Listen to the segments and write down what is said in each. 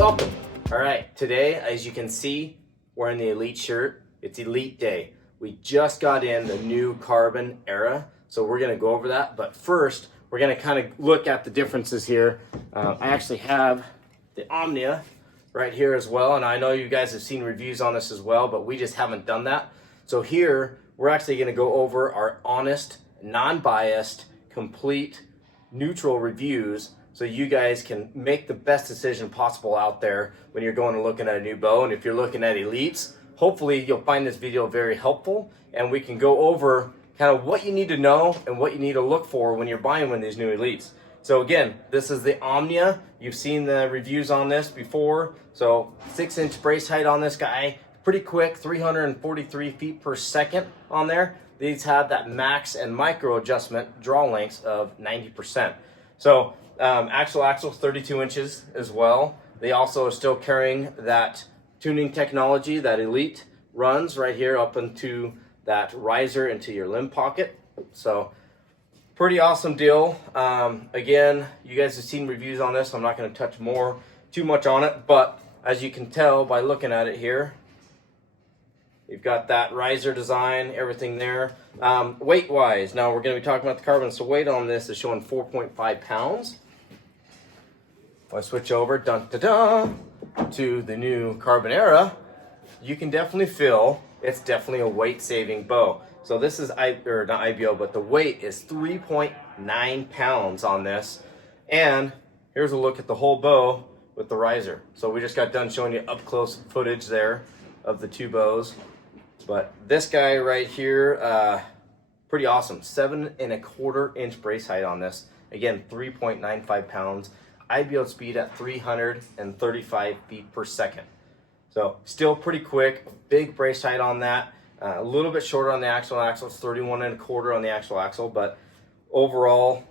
Welcome. All right, today, as you can see, wearing the Elite shirt. It's Elite Day. We just got in the new carbon era, so we're gonna go over that. But first, we're gonna kind of look at the differences here. I actually have the Omnia right here as well, and I know you guys have seen reviews on this as well, but we just haven't done that. So here, we're actually gonna go over our honest, non-biased, complete, neutral reviews so you guys can make the best decision possible out there when you're going and looking at a new bow. And if you're looking at Elites, hopefully you'll find this video very helpful, and we can go over kind of what you need to know and what you need to look for when you're buying one of these new Elites. So again, this is the Omnia. You've seen the reviews on this before. So 6-inch brace height on this guy, pretty quick, 343 feet per second on there. These have that max and micro adjustment draw lengths of 90%. So axle 32 inches as well. They also are still carrying that tuning technology that Elite runs right here up into that riser into your limb pocket. So pretty awesome deal. Again, you guys have seen reviews on this. I'm not going to touch too much on it, but as you can tell by looking at it here, you've got that riser design, everything there. Weight wise, now we're going to be talking about the carbon. So weight on this is showing 4.5 pounds. If I switch over to the new carbon era, you can definitely feel it's definitely a weight saving bow. So this is, not IBO, but the weight is 3.9 pounds on this. And here's a look at the whole bow with the riser. So we just got done showing you up close footage there of the two bows. But this guy right here, pretty awesome. 7.25 inch brace height on this. Again, 3.95 pounds. IBO speed at 335 feet per second. So still pretty quick, big brace height on that. A little bit shorter on the axle. It's 31.25 on the axle, but overall,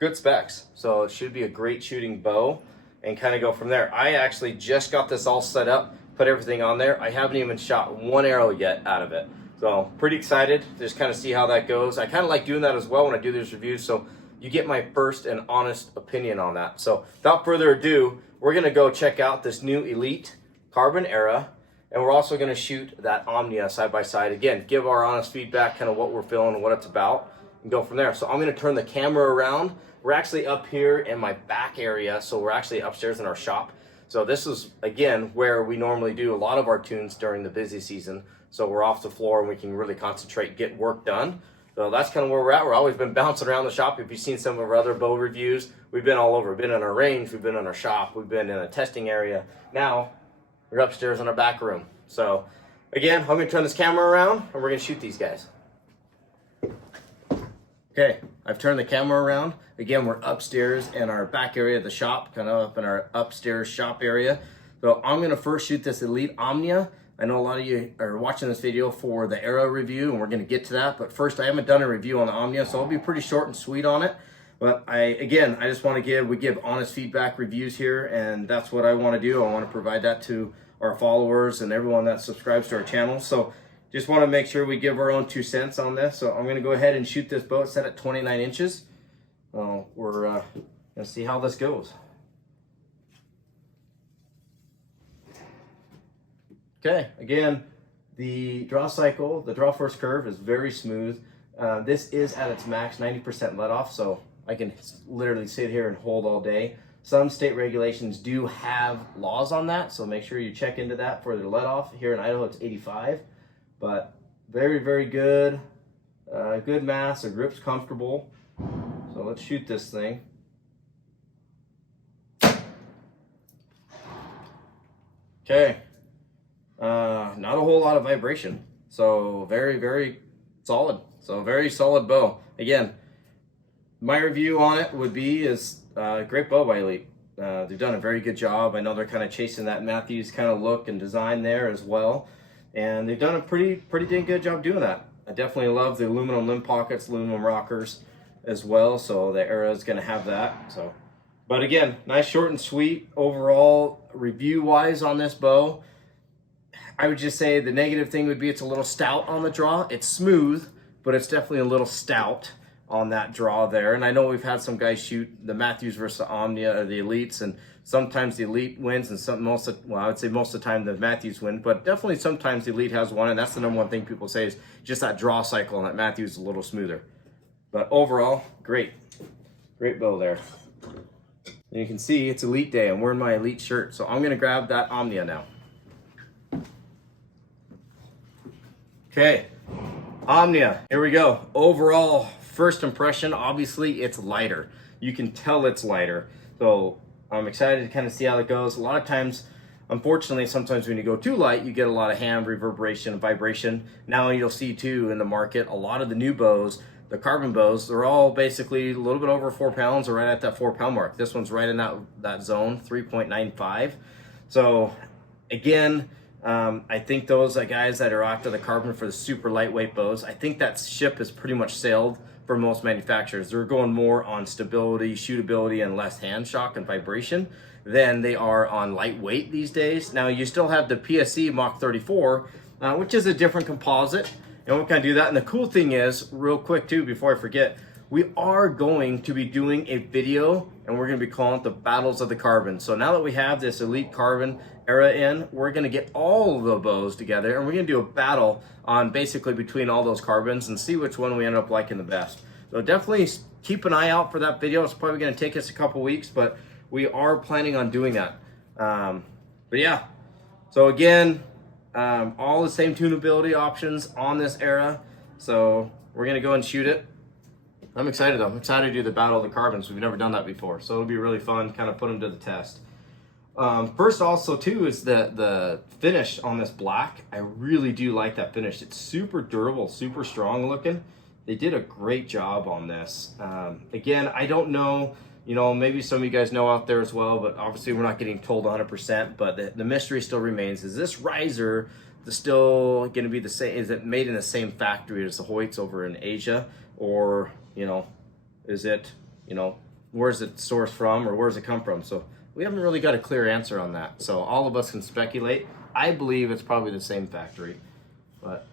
good specs. So it should be a great shooting bow and kind of go from there. I actually just got this all set up, put everything on there. I haven't even shot one arrow yet out of it. So pretty excited to just kind of see how that goes. I kind of like doing that as well when I do these reviews, so you get my first and honest opinion on that. So without further ado, we're gonna go check out this new Elite Carbon Era, and we're also gonna shoot that Omnia side by side. Again, give our honest feedback, kind of what we're feeling and what it's about, and go from there. So I'm gonna turn the camera around. We're actually up here in my back area, so we're actually upstairs in our shop. So this is, again, where we normally do a lot of our tunes during the busy season. So we're off the floor and we can really concentrate, get work done. So that's kind of where we're at. We've always been bouncing around the shop. If you've seen some of our other bow reviews, we've been all over. We've been in our range, we've been in our shop, we've been in a testing area. Now, we're upstairs in our back room. So again, I'm gonna turn this camera around and we're gonna shoot these guys. Okay, I've turned the camera around. Again, we're upstairs in our back area of the shop, kind of up in our upstairs shop area. So I'm gonna first shoot this Elite Omnia. I know a lot of you are watching this video for the Arrow review, and we're gonna get to that. But first, I haven't done a review on the Omnia, so I'll be pretty short and sweet on it. But I just wanna we give honest feedback reviews here, and that's what I wanna do. I wanna provide that to our followers and everyone that subscribes to our channel. So just wanna make sure we give our own 2 cents on this. So I'm gonna go ahead and shoot this bow. It's set at 29 inches. We're gonna see how this goes. Okay, again, the draw cycle, the draw force curve is very smooth. This is at its max, 90% let off, so I can literally sit here and hold all day. Some state regulations do have laws on that, so make sure you check into that for the let off. Here in Idaho, it's 85, but very, very good. Good mass, the grip's comfortable. So let's shoot this thing. Okay. Not a whole lot of vibration, so very, very solid. So very solid bow. Again, my review on it would be is great bow by Elite. They've done a very good job. I know they're kind of chasing that Matthews kind of look and design there as well, and they've done a pretty dang good job doing that. I definitely love the aluminum limb pockets, aluminum rockers as well. So the Era is going to have that. So, but again, nice, short and sweet overall review wise on this bow. I would just say the negative thing would be it's a little stout on the draw. It's smooth, but it's definitely a little stout on that draw there. And I know we've had some guys shoot the Matthews versus the Omnia or the Elites, and Sometimes the Elite wins, and I would say most of the time the Matthews win, but definitely sometimes the Elite has one, and that's the number one thing people say is just that draw cycle, and that Matthews is a little smoother. But overall, great bow there. And you can see it's Elite Day. I'm wearing my Elite shirt, so I'm gonna grab that Omnia now. Okay, Omnia, here we go. Overall, first impression, obviously it's lighter. You can tell it's lighter. So I'm excited to kind of see how it goes. A lot of times, unfortunately, sometimes when you go too light, you get a lot of hand reverberation and vibration. Now you'll see too in the market, a lot of the new bows, the carbon bows, they're all basically a little bit over 4 pounds or right at that 4 pound mark. This one's right in that zone, 3.95. So again, I think those guys that are after the carbon for the super lightweight bows, I think that ship has pretty much sailed for most manufacturers. They're going more on stability, shootability, and less hand shock and vibration than they are on lightweight these days. Now you still have the PSE Mach 34, which is a different composite, and we'll kind of do that. And the cool thing is, real quick too, before I forget, we are going to be doing a video, and we're going to be calling it the Battles of the Carbon. So now that we have this Elite Carbon era in, we're going to get all of the bows together, and we're going to do a battle on basically between all those carbons and see which one we end up liking the best. So definitely keep an eye out for that video. It's probably going to take us a couple weeks, but we are planning on doing that. But yeah, so again, all the same tunability options on this era. So we're going to go and shoot it. I'm excited though. I'm excited to do the Battle of the Carbons. We've never done that before, so it'll be really fun, kind of put them to the test. First also too is the finish on this black. I really do like that finish. It's super durable, super strong looking. They did a great job on this. Again, I don't know, maybe some of you guys know out there as well, but obviously we're not getting told 100%, but the mystery still remains. Is this riser still going to be the same? Is it made in the same factory as the Hoyts over in Asia? Or, is it, where's it sourced from, or where's it come from? So we haven't really got a clear answer on that. So all of us can speculate. I believe it's probably the same factory, but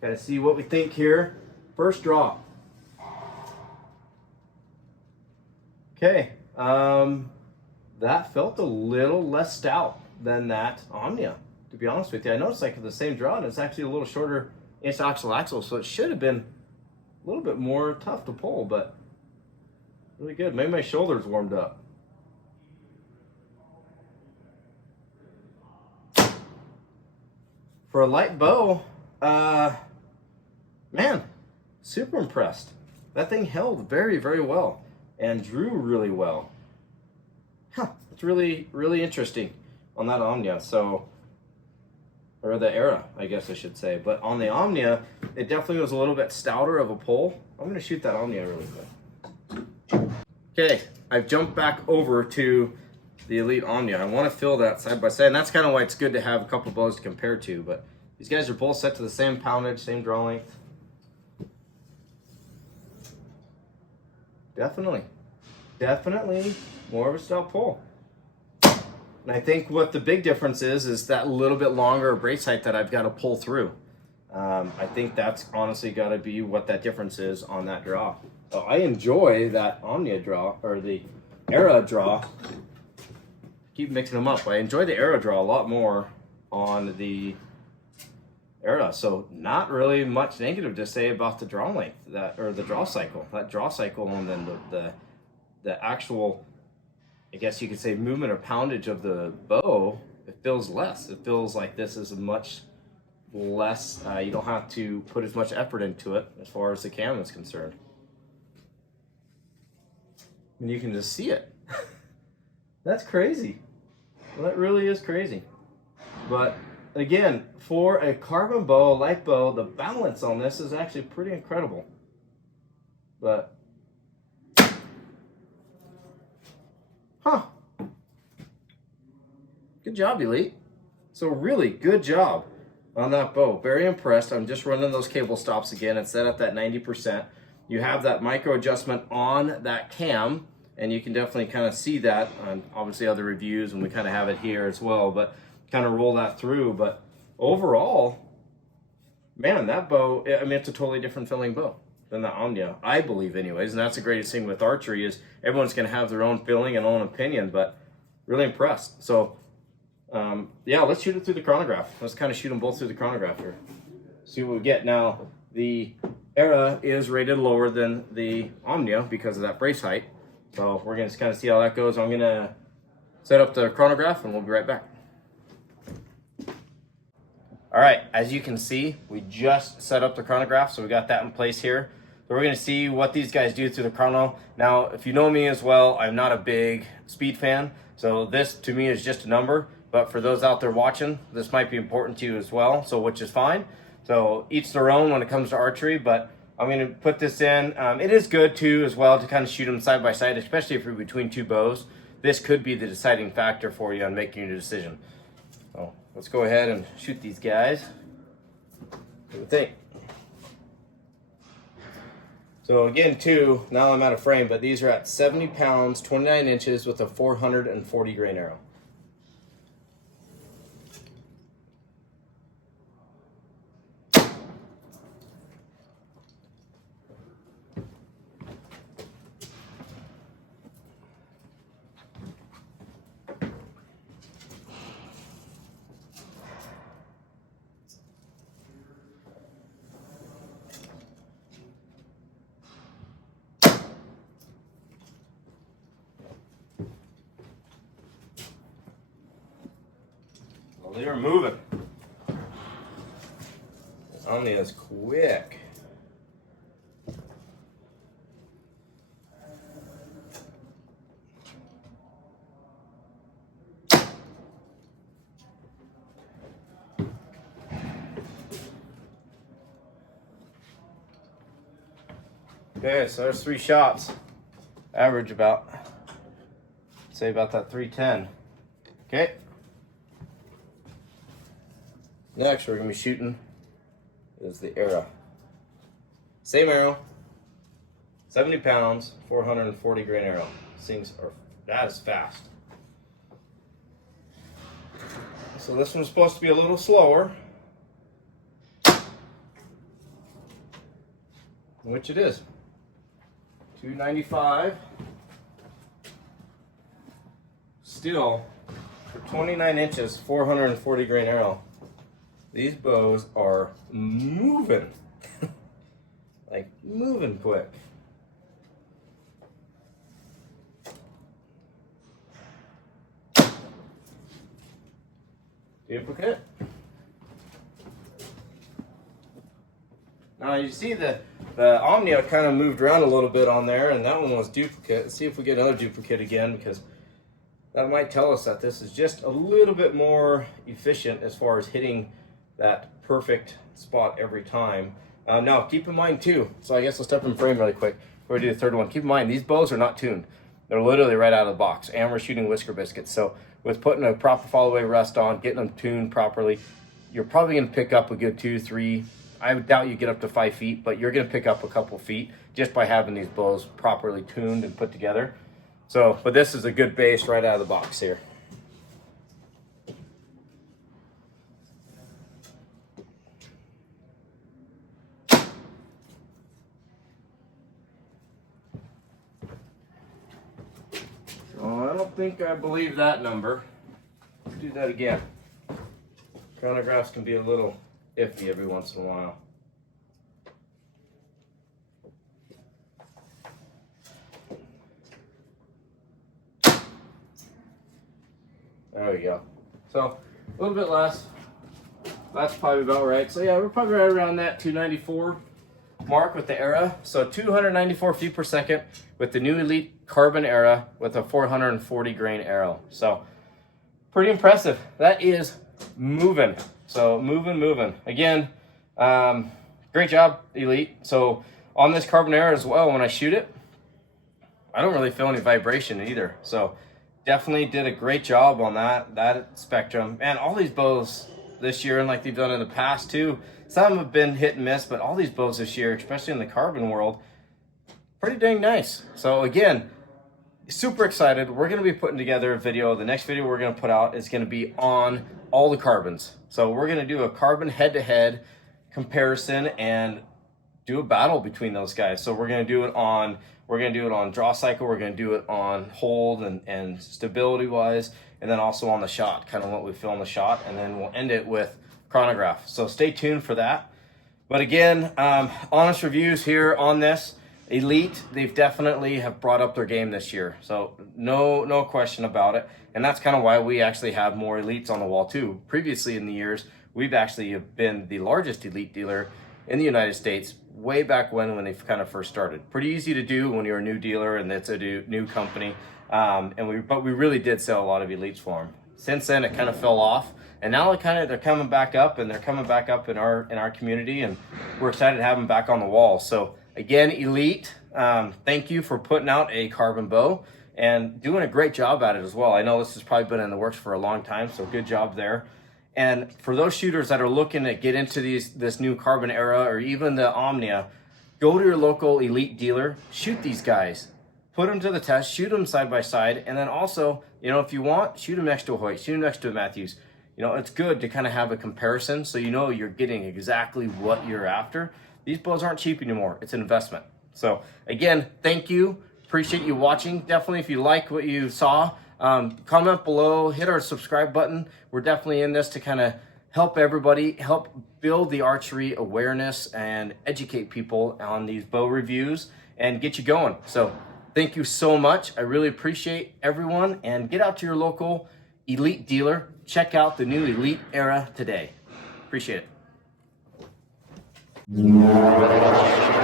gotta see what we think here. First draw. Okay, that felt a little less stout than that Omnia, to be honest with you. I noticed like the same draw, and it's actually a little shorter inch axle, so it should have been a little bit more tough to pull, but really good. Maybe my shoulders warmed up. For a light bow, man, super impressed. That thing held very, very well and drew really well. It's really, really interesting on that Omnia. So, or the era, I guess I should say. But on the Omnia, it definitely was a little bit stouter of a pull. I'm gonna shoot that Omnia really quick. Okay, I've jumped back over to the Elite Omnia. I want to fill that side by side, and that's kind of why it's good to have a couple bows to compare to. But these guys are both set to the same poundage, same draw length. Definitely more of a stout pull. And I think what the big difference is that little bit longer brace height that I've got to pull through. I think that's honestly got to be what that difference is on that draw. So I enjoy that Omnia draw, or the Era draw. Keep mixing them up. I enjoy the Era draw a lot more on the Era. So not really much negative to say about the draw length, or the draw cycle. That draw cycle, and then the actual, I guess you could say, movement or poundage of the bow, it feels less. It feels like this is a much less, you don't have to put as much effort into it as far as the cam is concerned. And you can just see it. That's crazy. Well, that really is crazy. But again, for a carbon bow, light bow, the balance on this is actually pretty incredible. But good job, Elite. So really good job on that bow. Very impressed. I'm just running those cable stops again. It's set at that 90%. You have that micro adjustment on that cam, and you can definitely kind of see that on obviously other reviews, and we kind of have it here as well, but kind of roll that through. But overall, man, that bow, I mean, it's a totally different feeling bow than the Omnia, I believe anyways. And that's the greatest thing with archery, is everyone's going to have their own feeling and own opinion, but really impressed. So yeah, let's shoot it through the chronograph. Let's kind of shoot them both through the chronograph here. See what we get. Now, the Era is rated lower than the Omnia because of that brace height. So we're going to kind of see how that goes. I'm going to set up the chronograph and we'll be right back. All right, as you can see, we just set up the chronograph, so we got that in place here. So we're gonna see what these guys do through the chrono. Now, if you know me as well, I'm not a big speed fan, so this to me is just a number, but for those out there watching, this might be important to you as well, so which is fine. So each their own when it comes to archery, but I'm gonna put this in. It is good too as well to kind of shoot them side by side, especially if you're between two bows. This could be the deciding factor for you on making your decision. So let's go ahead and shoot these guys. What do you think? So again, too, now I'm out of frame, but these are at 70 pounds, 29 inches with a 440 grain arrow. They're moving. Omnia is quick. Okay, so there's 3 shots. Average about, say about that 310. Okay. Next, we're going to be shooting is the Era. Same arrow, 70 pounds, 440 grain arrow. These things are, that is fast. So this one's supposed to be a little slower, which it is. 295. Still, for 29 inches, 440 grain arrow. These bows are moving, like moving quick. Duplicate. Now you see the Omnia kind of moved around a little bit on there, and that one was duplicate. Let's see if we get another duplicate again, because that might tell us that this is just a little bit more efficient as far as hitting that perfect spot every time. Now keep in mind too, so I guess we'll step in frame really quick before we do the third one. Keep in mind, these bows are not tuned. They're literally right out of the box, and we're shooting whisker biscuits. So with putting a proper follow away rest on, getting them tuned properly, you're probably gonna pick up a good 2, 3, I would doubt you get up to 5 feet, but you're gonna pick up a couple feet just by having these bows properly tuned and put together. So, but this is a good base right out of the box here. So I don't think I believe that number. Let's do that again. Chronographs can be a little iffy every once in a while. There we go. So a little bit less. That's probably about right. So yeah, we're probably right around that 294 mark with the Era. So 294 feet per second with the new Elite Carbon Era with a 440 grain arrow. So pretty impressive. That is moving. So moving. Again, great job, Elite. So on this Carbon Era as well, when I shoot it, I don't really feel any vibration either. So definitely did a great job on that spectrum. And all these bows this year, and like they've done in the past too, some have been hit and miss, but all these bows this year, especially in the carbon world, pretty dang nice. So again, super excited. We're going to be putting together a video. The next video we're going to put out is going to be on all the carbons. So we're going to do a carbon head-to-head comparison and do a battle between those guys. So we're going to do it on We're going to do it on draw cycle. We're going to do it on hold and stability wise, and then also on the shot, kind of what we feel on the shot. And then we'll end it with chronograph. So stay tuned for that. But again, honest reviews here on this. Elite, they've definitely have brought up their game this year. So no question about it. And that's kind of why we actually have more Elites on the wall too. Previously in the years, we've actually been the largest Elite dealer in the United States way back when they kind of first started. Pretty easy to do when you're a new dealer and it's a new company. But we really did sell a lot of Elites for them. Since then, it kind of fell off. And now they're coming back up, and they're coming back up in our community, and we're excited to have them back on the wall. So again, Elite, thank you for putting out a carbon bow and doing a great job at it as well. I know this has probably been in the works for a long time, so good job there. And for those shooters that are looking to get into this new carbon era, or even the Omnia, go to your local Elite dealer, shoot these guys, put them to the test, shoot them side by side, and then also, if you want, shoot them next to a Hoyt, shoot them next to a Matthews. It's good to kind of have a comparison so you're getting exactly what you're after. These bows aren't cheap anymore. It's an investment. So again, thank you. Appreciate you watching. Definitely, if you like what you saw, comment below, hit our subscribe button. We're definitely in this to kind of help everybody, help build the archery awareness and educate people on these bow reviews and get you going. So thank you so much. I really appreciate everyone, and get out to your local Elite dealer. Check out the new Elite era today. Appreciate it.